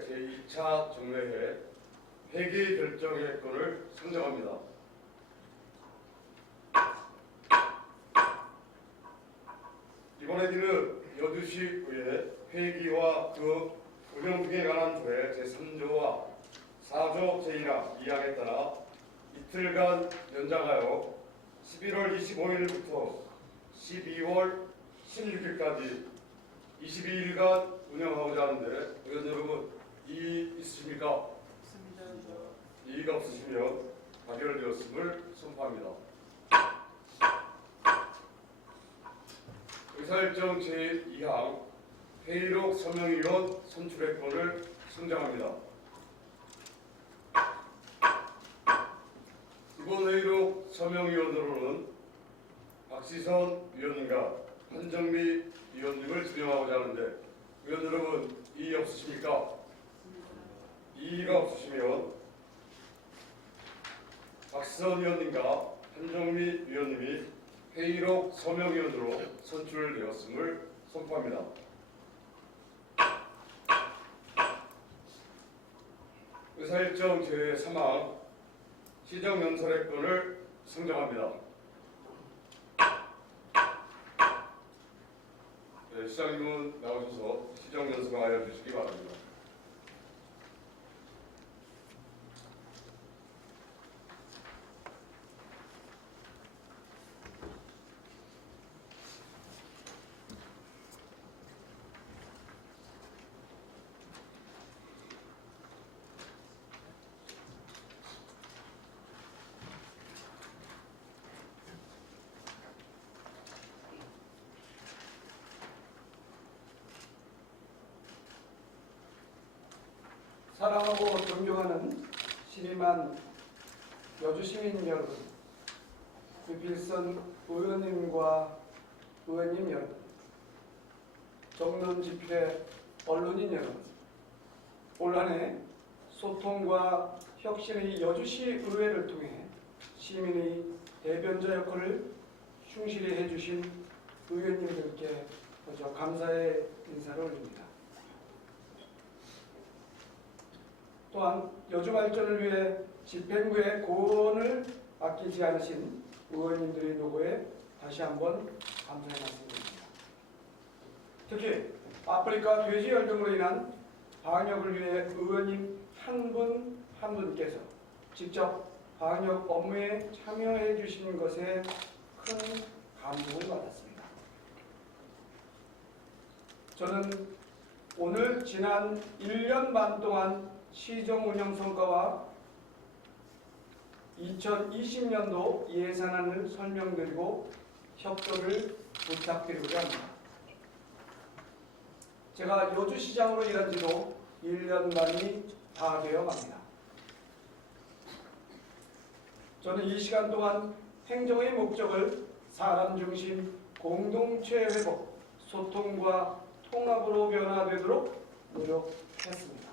제2차 정례회 회계 결정회건을 상정합니다. 이번 회기는 여주시의회 회기와 그 운영 등에 관한 조회 제3조와 4조 제1항 2항에 따라 이틀간 연장하여 11월 25일부터 12월 16일까지 22일간 운영하고자 하는데 의원 여러분 이의 있으십니까? 있습니다. 이의가 없으시면 가결되었음을 선포합니다. 의사일정 제2항 회의록 서명위원 선출회건을 상정합니다. 이번 회의록 서명위원으로는 박시선 위원님과 한정미 위원님을 지명하고자 하는데 위원 여러분 이의 없으십니까? 이의가 없으시면 박시선 위원님과 한정미 위원님이 회의록 서명위원으로 선출되었음을 선포합니다. 의사일정 제3항 시정연설회건을 상정합니다. 네, 시장님은 나오셔서 시정연설을 알려주시기 바랍니다. 사랑하고 존경하는 시민만 여주시민 여러분, 유필선 의원님과 의원님 여러분, 정론집회 언론인 여러분, 올 한해 소통과 혁신의 여주시 의회를 통해 시민의 대변자 역할을 충실히 해주신 의원님들께 먼저 감사의 인사를 올립니다. 또한 여주 발전을 위해 집행부의 고언을 아끼지 않으신 의원님들의 노고에 다시 한번 감사의 말씀드립니다. 특히 아프리카 돼지열병으로 인한 방역을 위해 의원님 한 분 한 분께서 직접 방역 업무에 참여해 주신 것에 큰 감동을 받았습니다. 저는 오늘 지난 1년 반 동안 시정 운영 성과와 2020년도 예산안을 설명드리고 협조를 부탁드리고자 합니다. 제가 여주시장으로 일한 지도 1년 반이 다 되어 갑니다. 저는 이 시간 동안 행정의 목적을 사람 중심 공동체 회복, 소통과 통합으로 변화되도록 노력했습니다.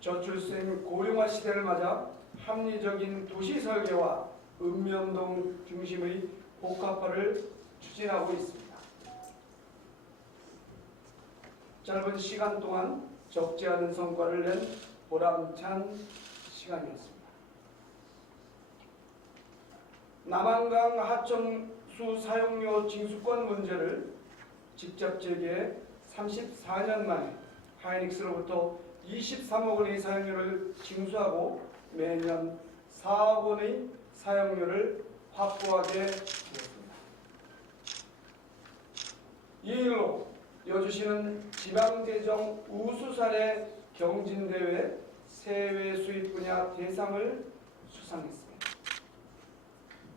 저출생 고령화 시대를 맞아 합리적인 도시 설계와 읍면동 중심의 복합화를 추진하고 있습니다. 짧은 시간 동안 적지 않은 성과를 낸 보람찬 시간이었습니다. 남한강 하천수 사용료 징수권 문제를 직접 제기해 34년 만에 하이닉스로부터 23억 원의 사용료를 징수하고 매년 4억 원의 사용료를 확보하게 되었습니다. 이 일로 여주시는 지방재정 우수사례 경진대회 세외 수입 분야 대상을 수상했습니다.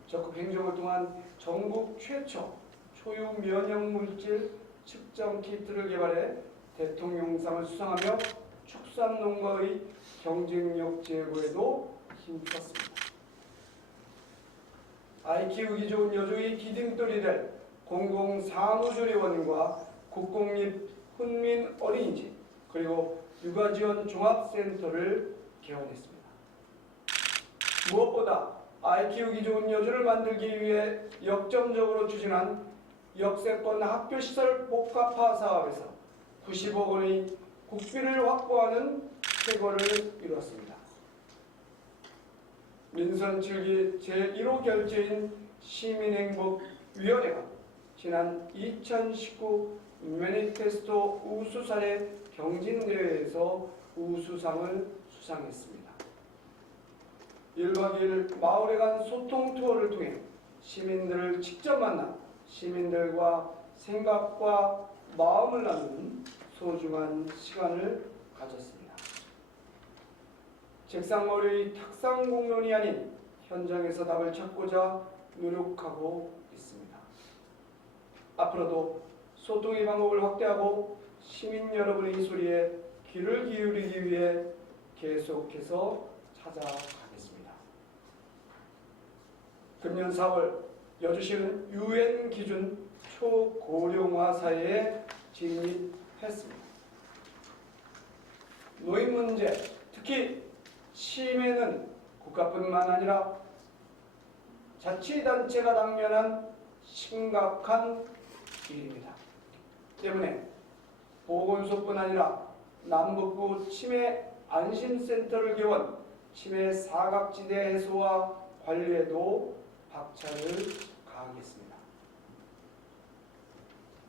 적극 행정을 통한 전국 최초 초유 면역 물질 측정 키트를 개발해 대통령상을 수상하며 축산농가의 경쟁력 제고에도 힘썼습니다. 아이 키우기 좋은 여주의 기둥돌이 될 공공사무조리원과 국공립 훈민 어린이집 그리고 육아지원 종합센터를 개원했습니다. 무엇보다 아이 키우기 좋은 여주를 만들기 위해 역점적으로 추진한 역세권 학교시설 복합화 사업에서 90억 원의 국비를 확보하는 쾌거를 이뤘습니다. 민선 7기 제1호 결제인 시민행복위원회가 지난 2019 매니페스토 우수사례 경진대회에서 우수상을 수상했습니다. 1박 2일 마을에 간 소통 투어를 통해 시민들을 직접 만나 시민들과 생각과 마음을 나누는 소중한 시간을 가졌습니다. 책상머리의 탁상 공론이 아닌 현장에서 답을 찾고자 노력하고 있습니다. 앞으로도 소통의 방법을 확대하고 시민 여러분의 소리에 귀를 기울이기 위해 계속해서 찾아가겠습니다. 금년 4월 여주시는 UN 기준 초고령화 사회에 진입했습니다. 노인 문제, 특히 치매는 국가뿐만 아니라 자치단체가 당면한 심각한 일입니다. 때문에 보건소뿐 아니라 남북부 치매 안심센터를 개원, 치매 사각지대 해소와 관리에도 박차를 가하겠습니다.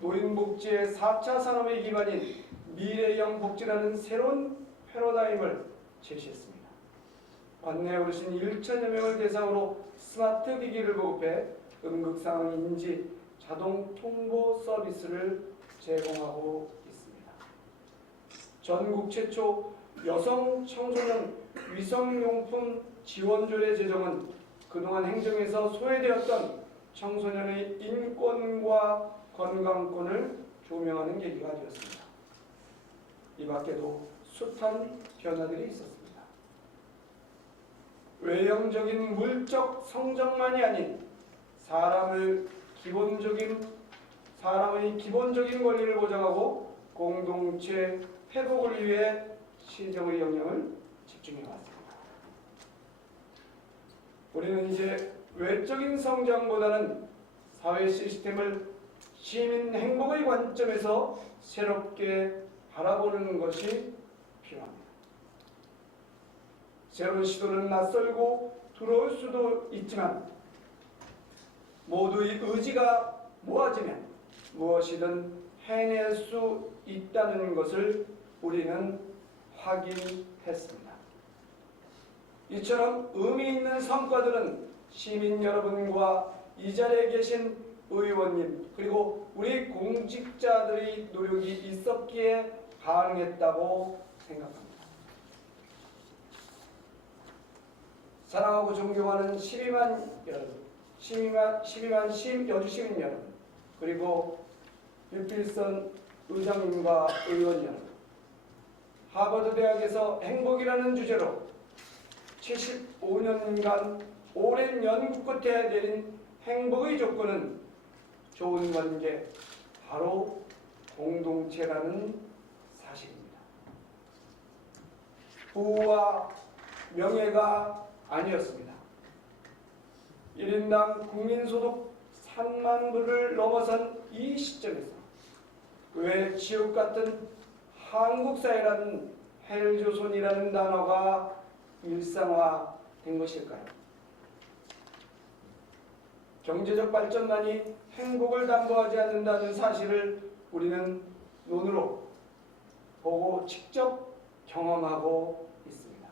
노인복지의 4차 산업의 기반인 미래형 복지라는 새로운 패러다임을 제시했습니다. 관내 어르신 1천여 명을 대상으로 스마트 기기를 보급해 응급상황 인지 자동 통보 서비스를 제공하고 있습니다. 전국 최초 여성 청소년 위성용품 지원조례 제정은 그동안 행정에서 소외되었던 청소년의 인권과 건강권을 조명하는 계기가 되었습니다. 이 밖에도 숱한 변화들이 있었습니다. 외형적인 물적 성장만이 아닌 사람의 기본적인 권리를 보장하고 공동체 회복을 위해 시정의 역량을 집중해왔습니다. 우리는 이제 외적인 성장보다는 사회 시스템을 시민 행복의 관점에서 새롭게 바라보는 것이 필요합니다. 새로운 시도는 낯설고 두려울 수도 있지만 모두의 의지가 모아지면 무엇이든 해낼 수 있다는 것을 우리는 확인했습니다. 이처럼 의미 있는 성과들은 시민 여러분과 이 자리에 계신 의원님 그리고 우리 공직자들의 노력이 있었기에 가능했다고 생각합니다. 사랑하고 존경하는 12만 여러분, 12만 여주 시민 여러분, 그리고 윤필선 의장님과 의원 여러분, 하버드 대학에서 행복이라는 주제로 75년간 오랜 연구 끝에 내린 행복의 조건은 좋은 관계, 바로 공동체라는 사실입니다. 부와 명예가 아니었습니다. 1인당 국민소득 3만 불을 넘어선 이 시점에서 왜 지옥 같은 한국사회라는 헬조선이라는 단어가 일상화된 것일까요? 경제적 발전만이 행복을 담보하지 않는다는 사실을 우리는 눈으로 보고 직접 경험하고 있습니다.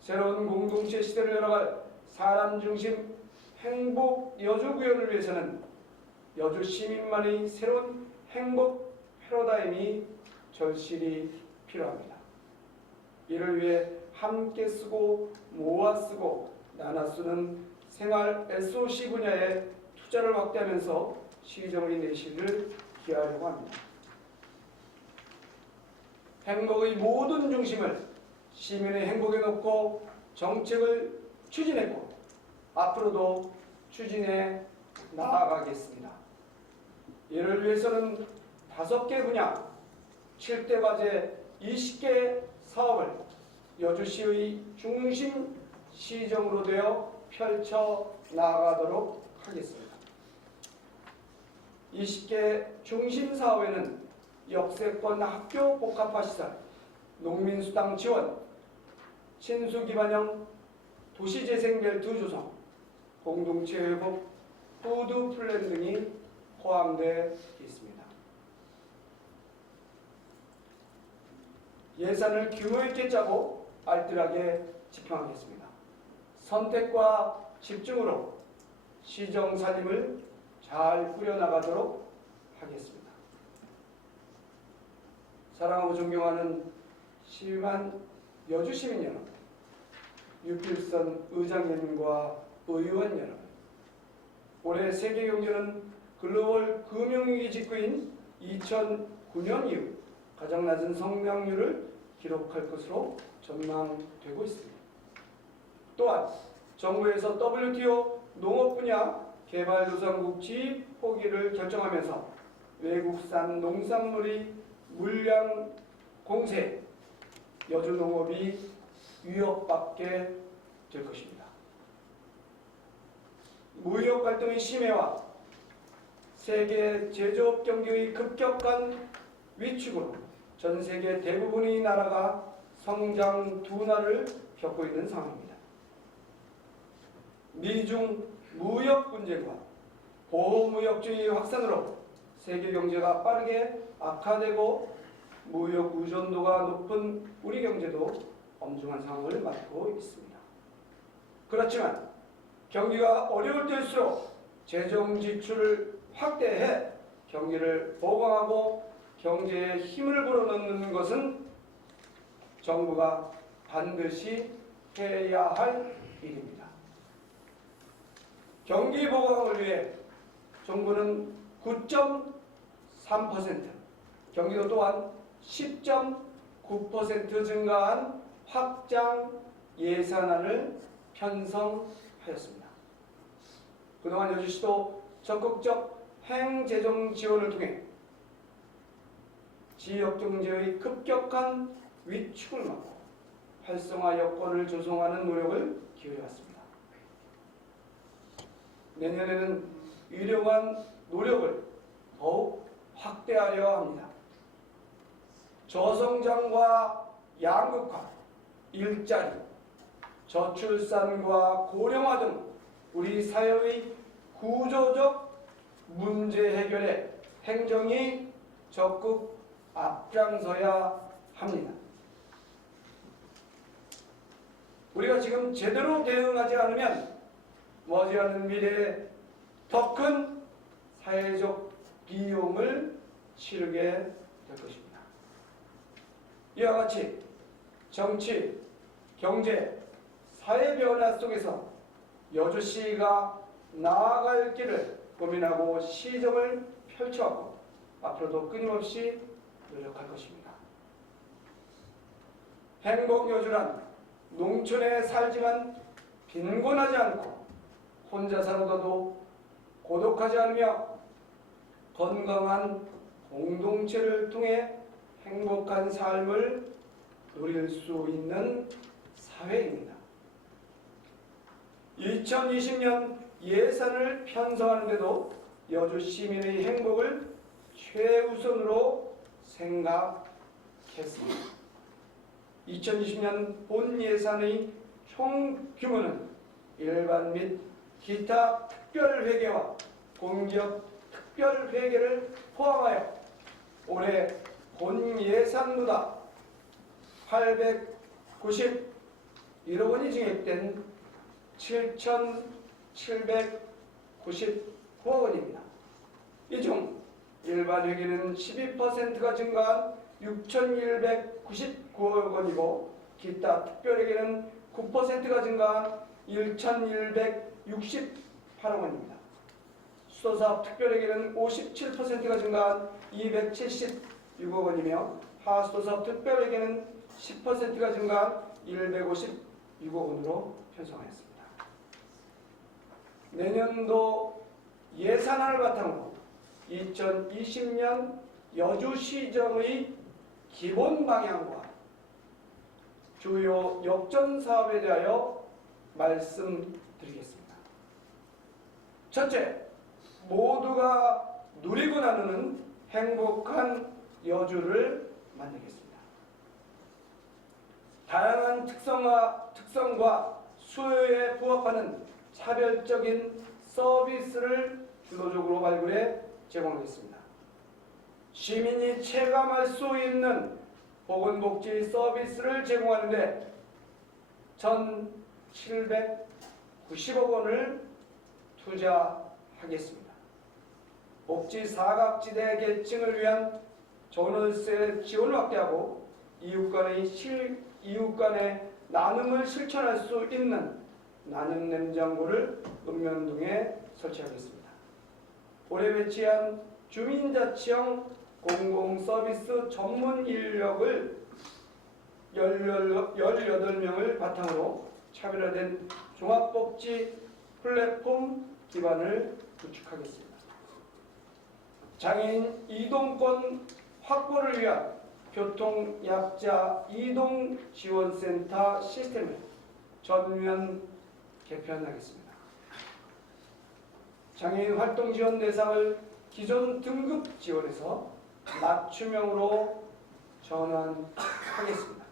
새로운 공동체 시대를 열어갈 사람 중심 행복 여주구현을 위해서는 여주 시민만의 새로운 행복 패러다임이 절실히 필요합니다. 이를 위해 함께 쓰고 모아 쓰고 나눠 쓰는 생활 SOC 분야에 투자를 확대하면서 시정의 내실을 기하려고 합니다. 행복의 모든 중심을 시민의 행복에 놓고 정책을 추진했고 앞으로도 추진해 나아가겠습니다. 이를 위해서는 5개 분야, 7대 과제, 20개 사업을 여주시의 중심 시정으로 되어 펼쳐 나아가도록 하겠습니다. 20개 중심 사업에는 역세권 학교 복합화시설, 농민수당 지원, 친수기반형 도시재생벨트 조성, 공동체 회복, 푸드 플랜 등이 포함되어 있습니다. 예산을 규모 있게 짜고 알뜰하게 집행하겠습니다. 선택과 집중으로 시정 살림을 잘 꾸려나가도록 하겠습니다. 사랑하고 존경하는 시의만 여주시민 여러분, 유필선 의장님과 의원 여러분, 올해 세계경제는 글로벌 금융위기 직후인 2009년 이후 가장 낮은 성장률을 기록할 것으로 전망되고 있습니다. 또한 정부에서 WTO 농업 분야 개발도상국 지위 포기를 결정하면서 외국산 농산물이 물량 공세, 여주 농업이 위협받게 될 것입니다. 무역 갈등의 심해와 세계 제조업 경기의 급격한 위축으로 전 세계 대부분의 나라가 성장 둔화를 겪고 있는 상황입니다. 미중 무역 분쟁과 보호무역주의 확산으로 세계 경제가 빠르게 악화되고 무역 의존도가 높은 우리 경제도 엄중한 상황을 맞고 있습니다. 그렇지만 경기가 어려울 때일수록 재정 지출을 확대해 경기를 보강하고 경제에 힘을 불어넣는 것은 정부가 반드시 해야 할 일입니다. 경기 보강을 위해 정부는 9.3%, 경기도 또한 10.9% 증가한 확장 예산안을 편성하였습니다. 그동안 여주시도 적극적 행재정 지원을 통해 지역경제의 급격한 위축을 막고 활성화 여건을 조성하는 노력을 기울여왔습니다. 내년에는 유려한 노력을 더욱 확대하려 합니다. 저성장과 양극화, 일자리, 저출산과 고령화 등 우리 사회의 구조적 문제 해결에 행정이 적극 앞장서야 합니다. 우리가 지금 제대로 대응하지 않으면 머지않은 미래에 더 큰 사회적 비용을 치르게 될 것입니다. 이와 같이 정치, 경제, 사회 변화 속에서 여주시가 나아갈 길을 고민하고 시정을 펼쳐왔고 앞으로도 끊임없이 노력할 것입니다. 행복여주란 농촌에 살지만 빈곤하지 않고 혼자 살아도 고독하지 않으며 건강한 공동체를 통해 행복한 삶을 누릴 수 있는 사회입니다. 2020년 예산을 편성하는데도 여주 시민의 행복을 최우선으로 생각했습니다. 2020년 본 예산의 총 규모는 일반 및 기타 특별회계와 공기업 특별회계를 포함하여 올해 본 예산보다 891억 원이 증액된 7,799억 원입니다. 이 중 일반 회계는 12%가 증가한 6,199억 원이고 기타 특별회계는 9%가 증가한 1,168억 원입니다. 수도사업 특별회계는 57%가 증가한 276억 원이며 하수도사업 특별회계는 10%가 증가한 156억 원으로 편성하였습니다. 내년도 예산안을 바탕으로 2020년 여주시정의 기본 방향과 주요 역전 사업에 대하여 말씀드리겠습니다. 첫째, 모두가 누리고 나누는 행복한 여주를 만들겠습니다. 다양한 특성과 수요에 부합하는 차별적인 서비스를 주도적으로 발굴해 제공하겠습니다. 시민이 체감할 수 있는 보건복지 서비스를 제공하는데 1,790억 원을 투자하겠습니다. 복지 사각지대 계층을 위한 전월세 지원을 확대하고 이웃 간의 나눔을 실천할 수 있는 나눔 냉장고를 읍면동에 설치하겠습니다. 올해 배치한 주민자치형 공공서비스 전문 인력을 18명을 바탕으로 차별화된 종합복지 플랫폼 기반을 구축하겠습니다. 장애인 이동권 확보를 위한 교통약자 이동지원센터 시스템을 전면 개편하겠습니다. 장애인 활동 지원 대상을 기존 등급 지원에서 맞춤형으로 전환하겠습니다.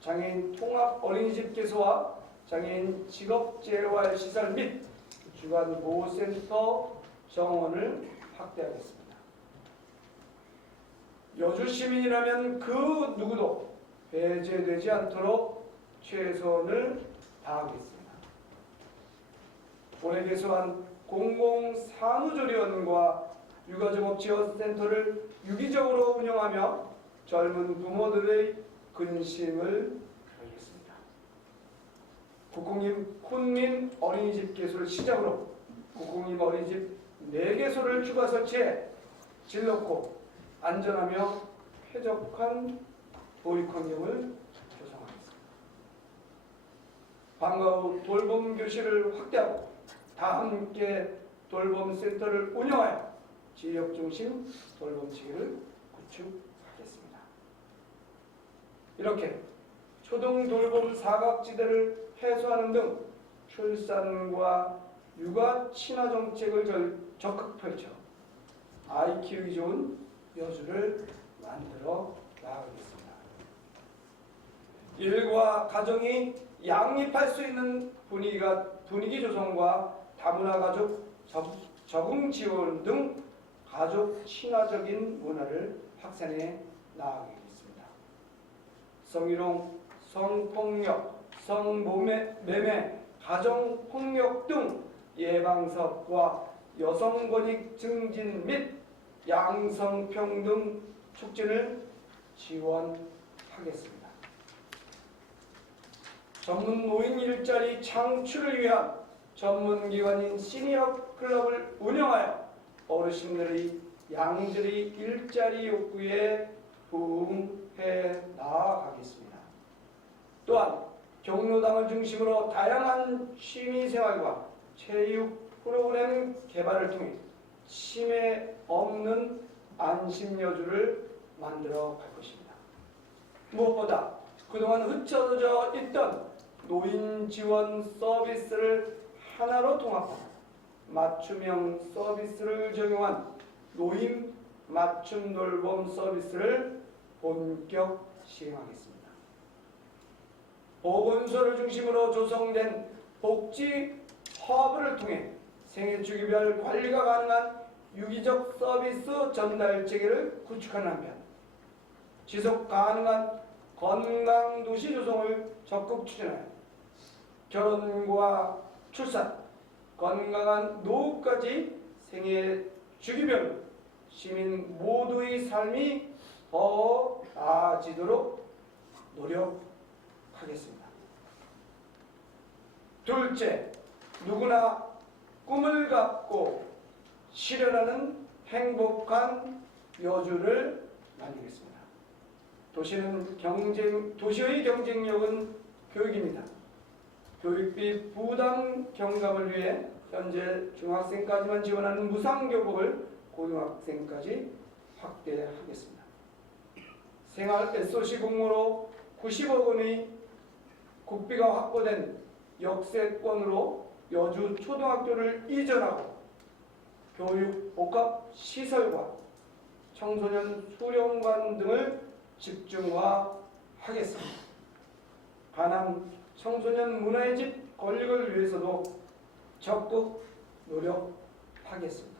장애인 통합 어린이집 개소와 장애인 직업재활시설 및 주간보호센터 정원을 확대하겠습니다. 여주 시민이라면 그 누구도 배제되지 않도록 최선을 다하겠습니다. 올해 개소한 공공산후조리원과 육아종합지원센터를 유기적으로 운영하며 젊은 부모들의 근심을 알겠습니다. 국공립 쿤민 어린이집 개소를 시작으로 국공립 어린이집 4개소를 추가 설치해 질 높고 안전하며 쾌적한 보육 환경을 조성하겠습니다. 방과 후 돌봄 교실을 확대하고 다 함께 돌봄센터를 운영하여 지역 중심 돌봄 체계를 구축하겠습니다. 이렇게 초등 돌봄 사각지대를 해소하는 등 출산과 육아 친화 정책을 적극 펼쳐 아이 키우기 좋은 여주를 만들어 나가겠습니다. 일과 가정이 양립할 수 있는 분위기 조성과 다문화 가족 적응 지원 등 가족 친화적인 문화를 확산해 나가겠습니다. 성희롱, 성폭력, 성매매, 가정폭력 등 예방사업과 여성권익 증진 및 양성평등 촉진을 지원하겠습니다. 전문 노인 일자리 창출을 위한 전문기관인 시니어 클럽을 운영하여 어르신들의 양질의 일자리 욕구에 부응해 나아가겠습니다. 또한 경로당을 중심으로 다양한 취미생활과 체육 프로그램 개발을 통해 치매 없는 안심여주를 만들어 갈 것입니다. 무엇보다 그동안 흩어져 있던 노인 지원 서비스를 하나로 통합하고 맞춤형 서비스를 적용한 노인 맞춤 돌봄 서비스를 본격 시행하겠습니다. 보건소를 중심으로 조성된 복지 허브를 통해 생애 주기별 관리가 가능한 유기적 서비스 전달 체계를 구축하는 한편 지속 가능한 건강도시 조성을 적극 추진하여 결혼과 출산, 건강한 노후까지 생애 주기별로 시민 모두의 삶이 더 나아지도록 노력하겠습니다. 둘째, 누구나 꿈을 갖고 실현하는 행복한 여주를 만들겠습니다. 도시의 경쟁력은 교육입니다. 교육비 부담 경감을 위해 현재 중학생까지만 지원하는 무상교복을 고등학생까지 확대하겠습니다. 생활 SOC 공모로 90억 원의 국비가 확보된 역세권으로 여주 초등학교를 이전하고 교육 복합 시설과 청소년 수련관 등을 집중화하겠습니다. 가남 청소년 문화의 집 건립을 위해서도 적극 노력하겠습니다.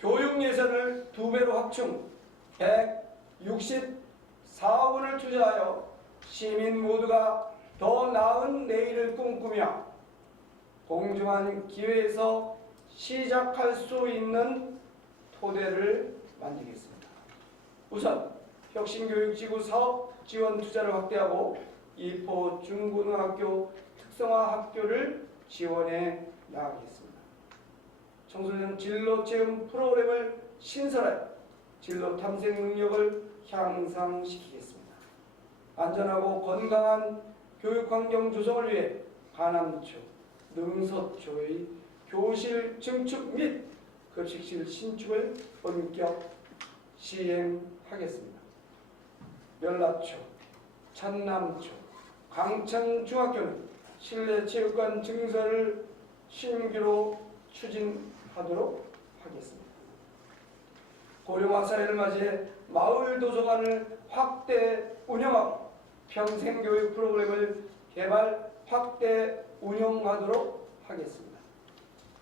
교육 예산을 2배로 확충 164억 원을 투자하여 시민 모두가 더 나은 내일을 꿈꾸며 공정한 기회에서 시작할 수 있는 토대를 만들겠습니다. 우선 혁신교육지구 사업 지원 투자를 확대하고 이포 중고등학교 특성화 학교를 지원해 나가겠습니다. 청소년 진로 체험 프로그램을 신설하여 진로 탐색 능력을 향상시키겠습니다. 안전하고 건강한 교육 환경 조성을 위해 가남초, 능서초의 교실 증축 및 급식실 신축을 본격 시행하겠습니다. 열라초, 찬남초, 강천중학교는 실내 체육관 증설을 신규로 추진하도록 하겠습니다. 고령화 사회를 맞이해 마을 도서관을 확대 운영하고 평생교육 프로그램을 개발 확대 운영하도록 하겠습니다.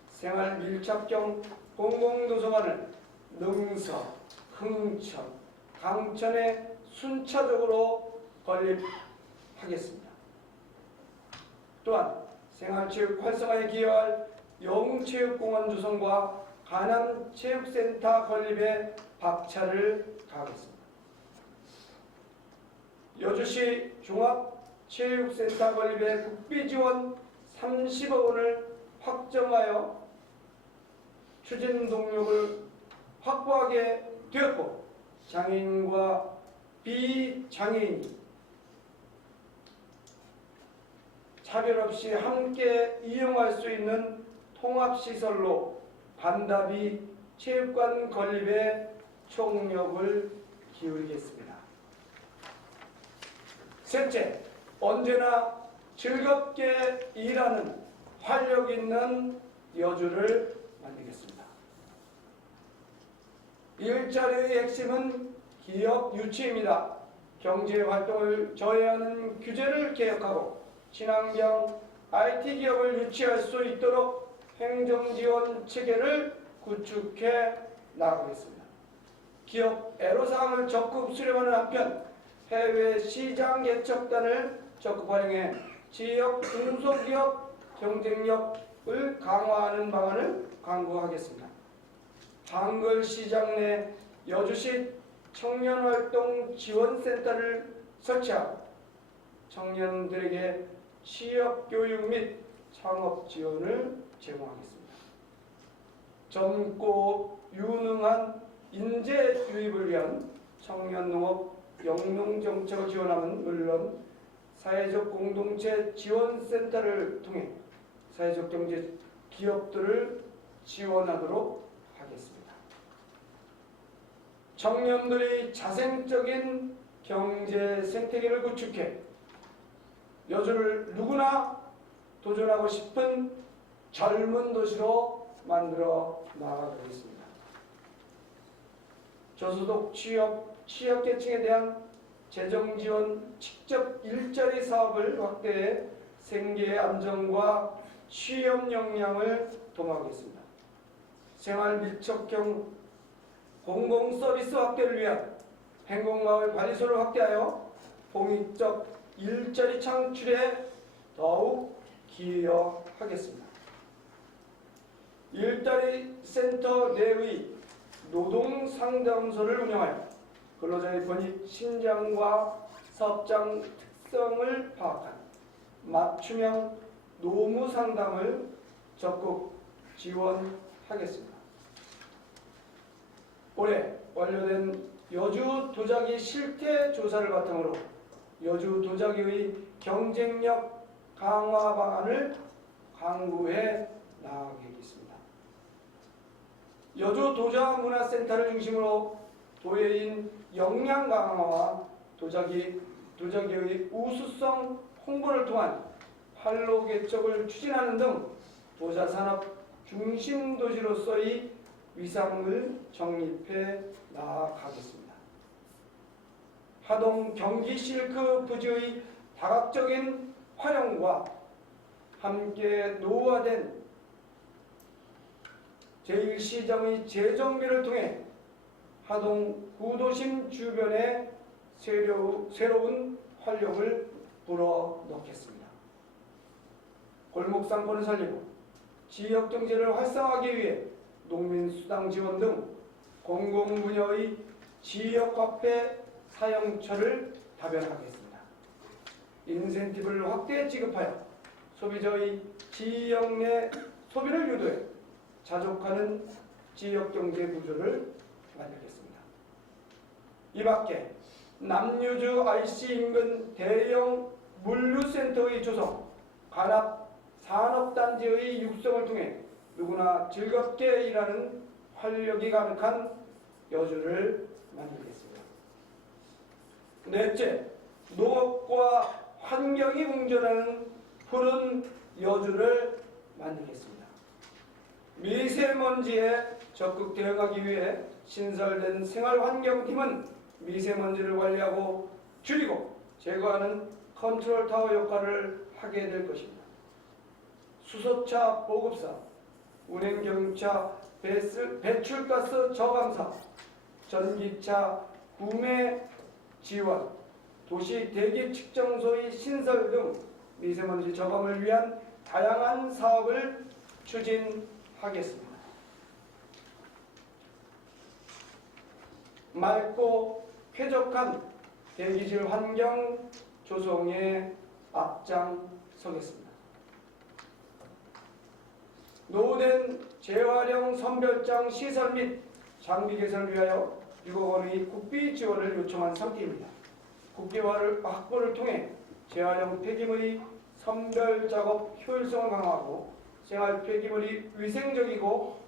생활 밀착형 공공도서관을 능서, 흥천, 강천에 순차적으로 건립하겠습니다. 또한 생활체육 활성화에 기여할 영체육공원 조성과 가남체육센터 건립에 박차를 가하겠습니다. 여주시 종합체육센터 건립에 국비지원 30억 원을 확정하여 추진 동력을 확보하게 되었고 장애인과 비장애인이 차별 없이 함께 이용할 수 있는 통합시설로 반다비 체육관 건립에 총력을 기울이겠습니다. 셋째, 언제나 즐겁게 일하는 활력 있는 여주를 만들겠습니다. 일자리의 핵심은 기업 유치입니다. 경제활동을 저해하는 규제를 개혁하고 친환경 IT 기업을 유치할 수 있도록 행정지원 체계를 구축해 나가겠습니다. 기업 애로사항을 적극 수렴하는 한편 해외 시장 개척단을 적극 활용해 지역 중소기업 경쟁력을 강화하는 방안을 강구하겠습니다. 한글 시장 내 여주시 청년활동 지원센터를 설치하고 청년들에게 취업교육 및 창업 지원을 제공하겠습니다. 젊고 유능한 인재 유입을 위한 청년농업 영농정책을 지원하면 물론 사회적 공동체 지원센터를 통해 사회적 경제 기업들을 지원하도록 하겠습니다. 청년들의 자생적인 경제 생태계를 구축해 여주를 누구나 도전하고 싶은 젊은 도시로 만들어 나가겠습니다. 저소득 취약계층에 대한 재정지원 직접 일자리 사업을 확대해 생계 안정과 취업 역량을 도모하겠습니다. 생활 밀착형 공공서비스 확대를 위한 행복마을 관리소를 확대하여 공익적 일자리 창출에 더욱 기여하겠습니다. 일자리 센터 내의 노동상담소를 운영하여 근로자의 권익 신장과 사업장 특성을 파악한 맞춤형 노무 상담을 적극 지원하겠습니다. 올해 완료된 여주 도자기 실태 조사를 바탕으로 여주 도자기의 경쟁력 강화 방안을 강구해 나가겠습니다. 여주 도자문화센터를 중심으로 도예인 역량 강화와 도자기의 우수성 홍보를 통한 활로 개척을 추진하는 등 도자산업 중심 도시로서의 위상을 정립해 나아가겠습니다. 하동 경기 실크 부지의 다각적인 활용과 함께 노후화된 제1시장의 재정비를 통해 하동 구도심 주변에 새로운 활력을 불어넣겠습니다. 골목상권을 살리고 지역경제를 활성화하기 위해 농민수당 지원 등 공공분야의 지역화폐 사용처를 다변화하겠습니다. 인센티브를 확대 지급하여 소비자의 지역 내 소비를 유도해 자족하는 지역경제 구조를 만들겠습니다. 이 밖에 남유주 IC 인근 대형 물류센터의 조성, 관합 산업단지의 육성을 통해 누구나 즐겁게 일하는 활력이 가득한 여주를 만들겠습니다. 넷째, 농업과 환경이 공존하는 푸른 여주를 만들겠습니다. 미세먼지에 적극 대응하기 위해 신설된 생활환경팀은 미세먼지를 관리하고 줄이고 제거하는 컨트롤 타워 역할을 하게 될 것입니다. 수소차 보급사, 운행경차 배출가스 저감사, 전기차 구매 지원, 도시 대기 측정소의 신설 등 미세먼지 저감을 위한 다양한 사업을 추진하겠습니다. 맑고 쾌적한 대기질 환경 조성에 앞장서겠습니다. 노후된 재활용 선별장 시설 및 장비 개선을 위하여 6억 원의 국비 지원을 요청한 상태입니다. 국비 확보를 통해 재활용 폐기물의 선별 작업 효율성을 강화하고 생활 폐기물이 위생적이고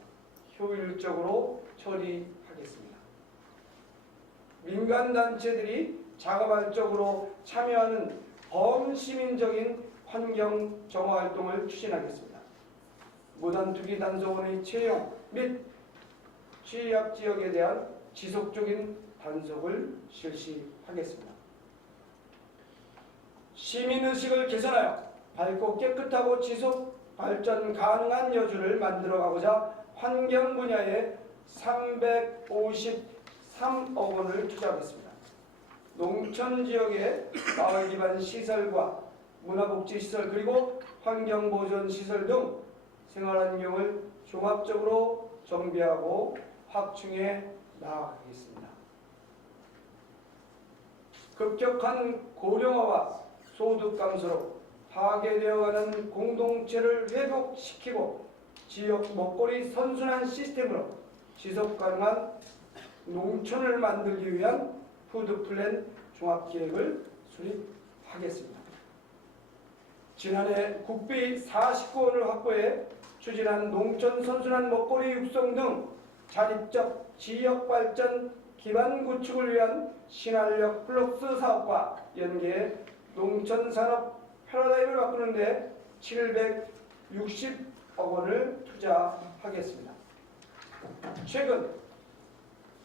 효율적으로 처리하겠습니다. 민간단체들이 자가발적으로 참여하는 범시민적인 환경 정화 활동을 추진하겠습니다. 무단투기 단속원의 채용 및 취약 지역에 대한 지속적인 단속을 실시하겠습니다. 시민의식을 개선하여 밝고 깨끗하고 지속 발전 가능한 여주를 만들어가고자 환경 분야에 353억 원을 투자하겠습니다. 농촌 지역의 마을 기반 시설과 문화복지시설 그리고 환경보존시설 등 생활환경을 종합적으로 정비하고 확충해 나아가겠습니다. 급격한 고령화와 소득 감소로 파괴되어가는 공동체를 회복시키고 지역 먹거리 선순환 시스템으로 지속가능한 농촌을 만들기 위한 푸드플랜 종합계획을 수립하겠습니다. 지난해 국비 49원을 확보해 추진한 농촌 선순환 먹거리 육성 등 자립적 지역발전 기반 구축을 위한 신한력 플럭스 사업과 연계해 농촌산업 패러다임을 바꾸는 데 760억 원을 투자하겠습니다. 최근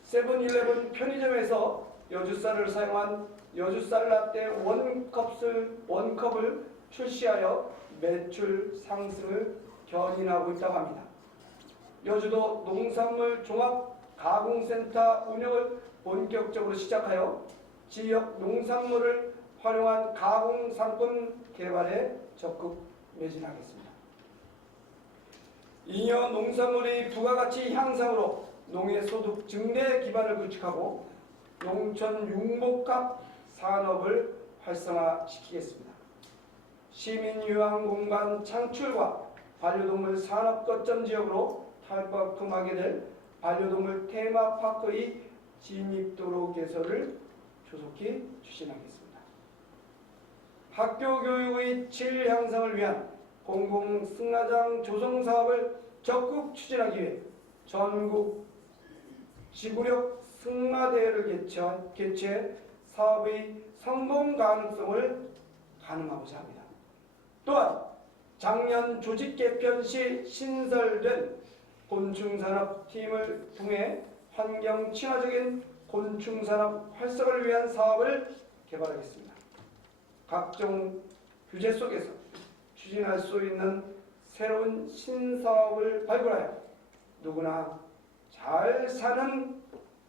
세븐일레븐 편의점에서 여주쌀을 사용한 여주쌀 라떼 원컵을 출시하여 매출 상승을 견인하고 있다고 합니다. 여주도 농산물 종합 가공센터 운영을 본격적으로 시작하여 지역 농산물을 활용한 가공 상품 개발에 적극 매진하겠습니다. 잉여 농산물의 부가가치 향상으로 농해소득 증대 기반을 구축하고 농촌 융복합 산업을 활성화시키겠습니다. 시민유한 공간 창출과 반려동물 산업 거점 지역으로 탈바꿈하게 될 반려동물 테마파크의 진입도로 개설을 조속히 추진하겠습니다. 학교 교육의 질 향상을 위한 공공승하장 조성 사업을 적극 추진하기 위해 전국 지구력 승마대회를 개최해 사업의 성공 가능성을 가늠하고자 합니다. 또한 작년 조직 개편 시 신설된 곤충산업팀을 통해 환경 친화적인 곤충산업 활성화를 위한 사업을 개발하겠습니다. 각종 규제 속에서 추진할 수 있는 새로운 신사업을 발굴하여 누구나 잘 사는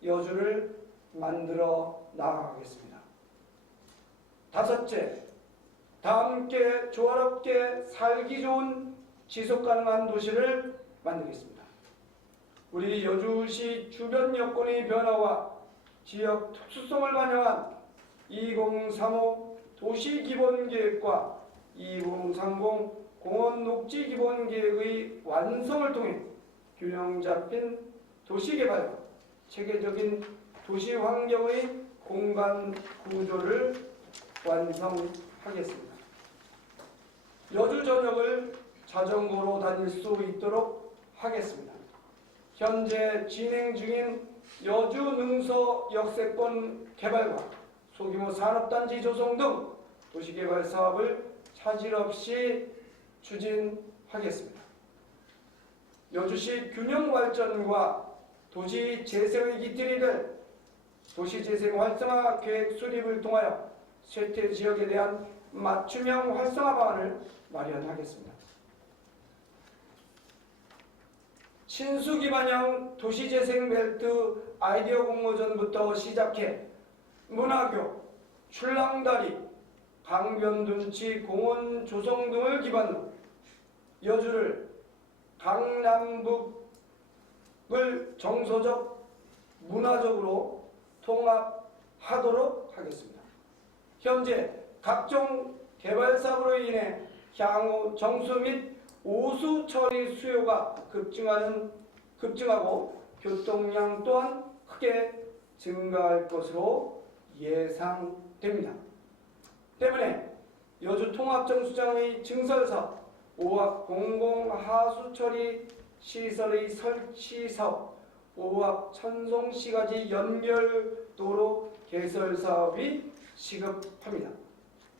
여주를 만들어 나아가겠습니다. 다섯째, 다 함께 조화롭게 살기 좋은 지속가능한 도시를 만들겠습니다. 우리 여주시 주변 여건의 변화와 지역 특수성을 반영한 2035 도시기본계획과 2030 공원녹지기본계획의 완성을 통해 균형 잡힌 도시개발과 체계적인 도시환경의 공간 구조를 완성하겠습니다. 여주 전역을 자전거로 다닐 수 있도록 하겠습니다. 현재 진행 중인 여주 능서 역세권 개발과 소규모 산업단지 조성 등 도시개발 사업을 차질 없이 추진하겠습니다. 여주시 균형발전과 도시재생의 기틀이 될 도시재생 활성화 계획 수립을 통하여 쇠퇴 지역에 대한 맞춤형 활성화 방안을 마련하겠습니다. 친수 기반형 도시재생 벨트 아이디어 공모전부터 시작해 문화교, 출랑다리, 강변둔치 공원 조성 등을 기반으로 여주를 강남북을 정서적, 문화적으로 통합하도록 하겠습니다. 현재 각종 개발 사업으로 인해 향후 정수 및 오수 처리 수요가 급증하고 교통량 또한 크게 증가할 것으로 예상됩니다. 때문에 여주 통합정수장의 증설사업, 오압 공공하수처리 시설의 설치 사업, 오압 천송시가지 연결도로 개설 사업이 시급합니다.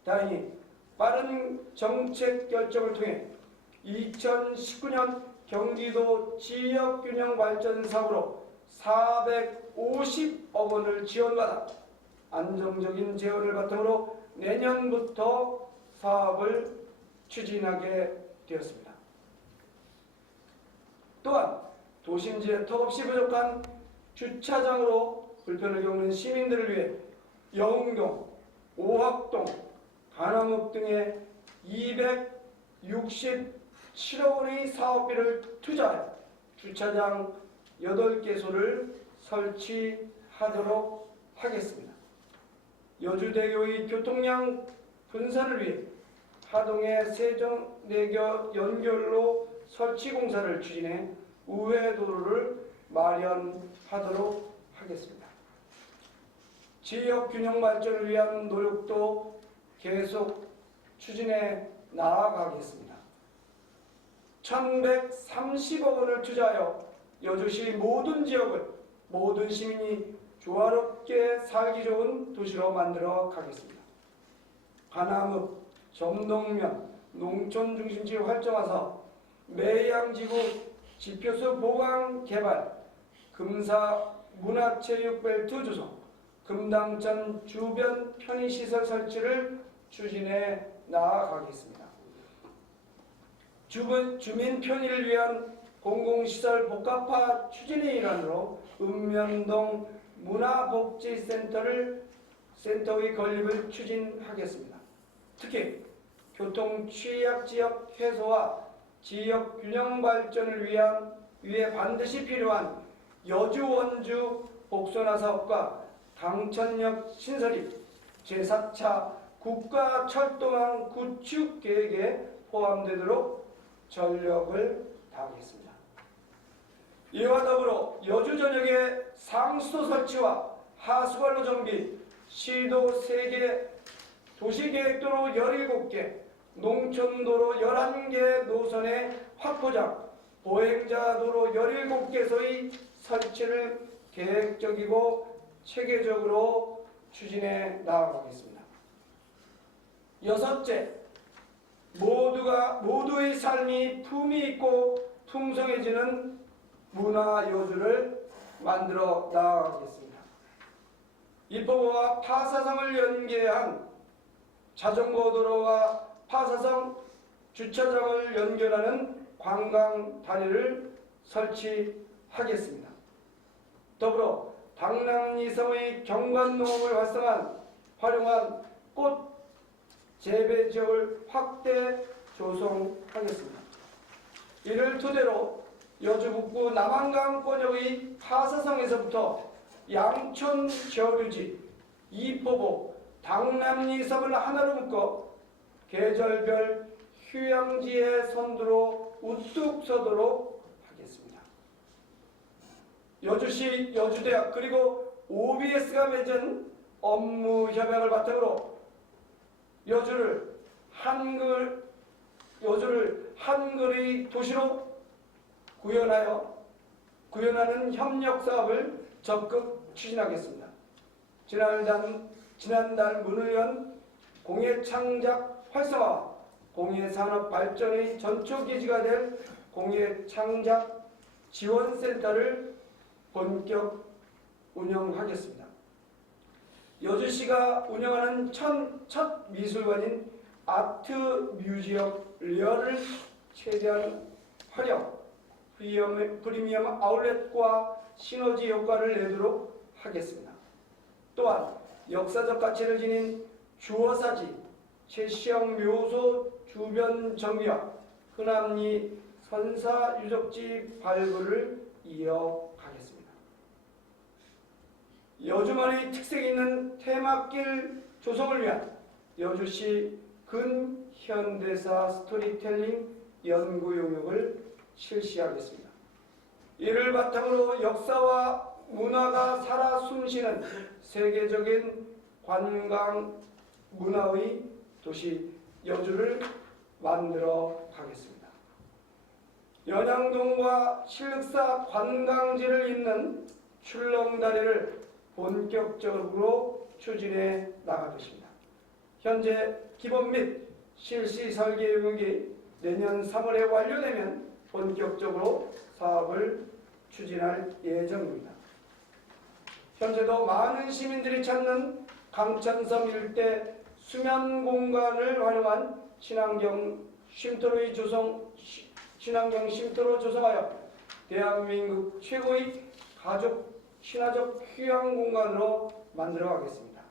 다행히 빠른 정책 결정을 통해 2019년 경기도 지역균형 발전 사업으로 450억 원을 지원받아 안정적인 재원을 바탕으로 내년부터 사업을 추진하게 되었습니다. 또한 도심지에 턱없이 부족한 주차장으로 불편을 겪는 시민들을 위해 영흥동, 오학동, 가남읍 등에 267억 원의 사업비를 투자해 주차장 8개소를 설치하도록 하겠습니다. 여주대교의 교통량 분산을 위해 하동의 세종대교 연결로 설치 공사를 추진해 우회도로를 마련하도록 하겠습니다. 지역 균형 발전을 위한 노력도 계속 추진해 나아가겠습니다. 1,130억 원을 투자하여 여주시 모든 지역을 모든 시민이 조화롭게 살기 좋은 도시로 만들어 가겠습니다. 가남읍, 점동면, 농촌중심지 활성화 사업, 매양지구 지표수 보강 개발, 금사 문화체육벨트 조성, 금당천 주변 편의시설 설치를 추진해 나아가겠습니다. 주민 편의를 위한 공공시설 복합화 추진의 일환으로 읍면동 문화복지센터의 건립을 추진하겠습니다. 특히 교통 취약지역 해소와 지역 균형 발전을 위해 반드시 필요한 여주 원주 복선화 사업과 강천역 신설이 제4차 국가철도망 구축 계획에 포함되도록 전력을 다하겠습니다. 이와 더불어 여주 전역의 상수도 설치와 하수관로 정비, 시도 3개, 도시계획도로 17개, 농촌도로 11개 노선의 확보장, 보행자도로 17개소의 설치를 계획적이고 체계적으로 추진해 나아가겠습니다. 여섯째, 모두의 삶이 품위 있고 풍성해지는 문화 여주를 만들어 나가겠습니다. 입포구와 파사성을 연계한 자전거 도로와 파사성 주차장을 연결하는 관광 다리를 설치하겠습니다. 더불어 당남리성의 경관농업을 활용한 꽃 재배 지역을 확대 조성하겠습니다. 이를 토대로 여주 북부 남한강권역의 파사성에서부터 양촌 저류지, 이포보, 당남리섬을 하나로 묶어 계절별 휴양지의 선두로 우뚝 서도록 하겠습니다. 여주시, 여주대학 그리고 OBS가 맺은 업무 협약을 바탕으로 여주를 한글의 도시로 구현하는 협력 사업을 적극 추진하겠습니다. 지난달 문을 연 공예창작 활성화, 공예산업 발전의 전초기지가 될 공예창작 지원센터를 본격 운영하겠습니다. 여주시가 운영하는 첫 미술관인 아트 뮤지엄 리얼을 최대한 활용, 프리미엄 아울렛과 시너지 효과를 내도록 하겠습니다. 또한 역사적 가치를 지닌 주어사지, 최시영 묘소 주변 정비와 흔암리 선사 유적지 발굴을 이어가겠습니다. 여주만의 특색이 있는 테마길 조성을 위한 여주시 근현대사 스토리텔링 연구 용역을 실시하겠습니다. 이를 바탕으로 역사와 문화가 살아 숨쉬는 세계적인 관광 문화의 도시 여주를 만들어 가겠습니다. 연양동과 실륵사 관광지를 잇는 출렁다리를 본격적으로 추진해 나가겠습니다. 현재 기본 및 실시 설계 용역이 내년 3월에 완료되면 본격적으로 사업을 추진할 예정입니다. 현재도 많은 시민들이 찾는 강천섬 일대 수면 공간을 활용한 친환경 쉼터로 조성하여 대한민국 최고의 가족 친화적 휴양 공간으로 만들어 가겠습니다.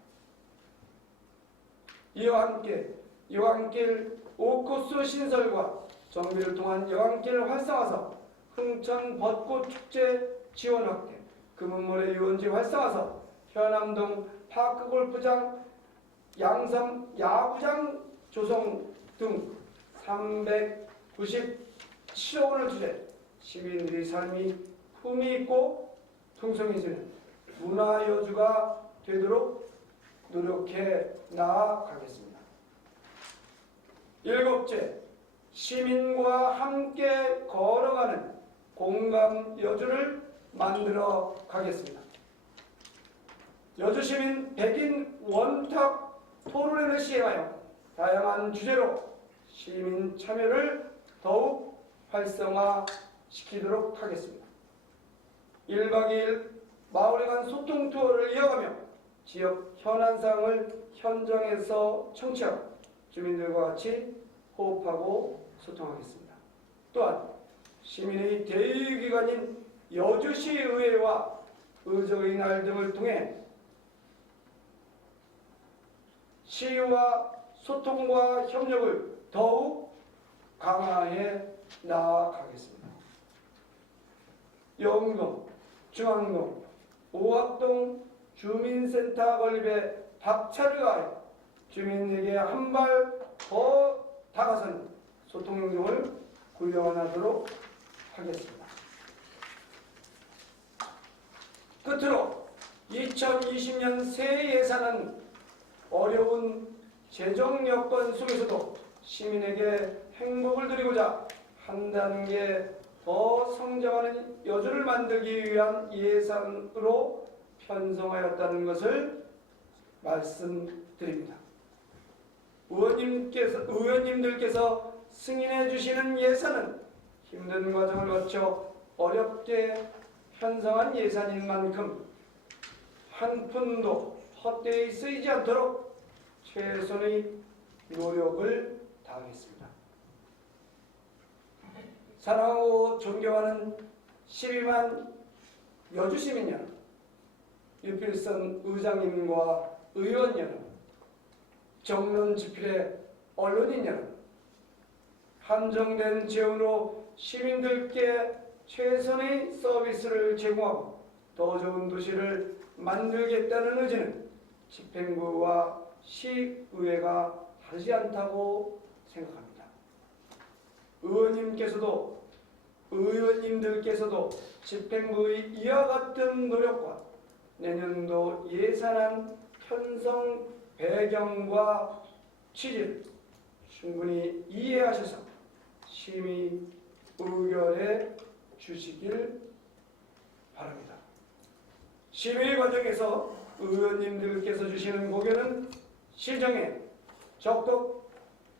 이와 함께 여왕길 5코스 신설과 정비를 통한 여왕길 활성화사업, 흥천 벚꽃 축제 지원 확대, 금은모래 유원지 활성화사업, 현암동 파크 골프장, 양섬 야구장 조성 등 397억 원을 투자해 시민들의 삶이 품위 있고 풍성해지는 문화여주가 되도록 노력해 나아가겠습니다. 일곱째, 시민과 함께 걸어가는 공감여주를 만들어 가겠습니다. 여주시민 100인 원탁 토론회를 시행하여 다양한 주제로 시민 참여를 더욱 활성화시키도록 하겠습니다. 1박 2일 마을에 간 소통 투어를 이어가며 지역 현안사항을 현장에서 청취하고 주민들과 같이 호흡하고 소통하겠습니다. 또한 시민의 대의기관인 여주시의회와 의정의 날 등을 통해 시의와 소통과 협력을 더욱 강화해 나아가겠습니다. 영동, 중앙동, 오학동 주민센터 건립에 박차를 가하여 주민에게 한 발 더 다가서는 소통 행동을 구현하도록 하겠습니다. 끝으로 2020년 새해 예산은 어려운 재정 여건 속에서도 시민에게 행복을 드리고자 한 단계 더 성장하는 여주를 만들기 위한 예산으로 편성하였다는 것을 말씀드립니다. 의원님들께서 승인해 주시는 예산은 힘든 과정을 거쳐 어렵게 편성한 예산인 만큼 한 푼도 헛되이 쓰이지 않도록 최선의 노력을 다하겠습니다. 사랑하고 존경하는 12만 여주시민 여러분, 유필선 의장님과 의원 여러분, 정론지필의 언론인 여러분, 한정된 재원으로 시민들께 최선의 서비스를 제공하고 더 좋은 도시를 만들겠다는 의지는 집행부와 시의회가 다르지 않다고 생각합니다. 의원님들께서도 집행부의 이와 같은 노력과 내년도 예산안 편성 배경과 취지를 충분히 이해하셔서 심의 의결해 주시길 바랍니다. 심의 과정에서 의원님들께서 주시는 고견은 시정에 적극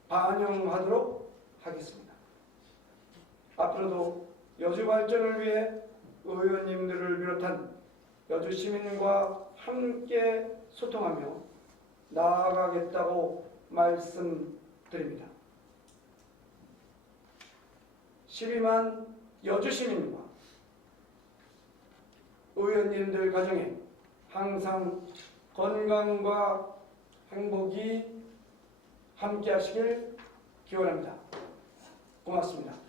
반영하도록 하겠습니다. 앞으로도 여주 발전을 위해 의원님들을 비롯한 여주 시민과 함께 소통하며 나아가겠다고 말씀드립니다. 12만 여주 시민과 의원님들 가정에 항상 건강과 행복이 함께 하시길 기원합니다. 고맙습니다.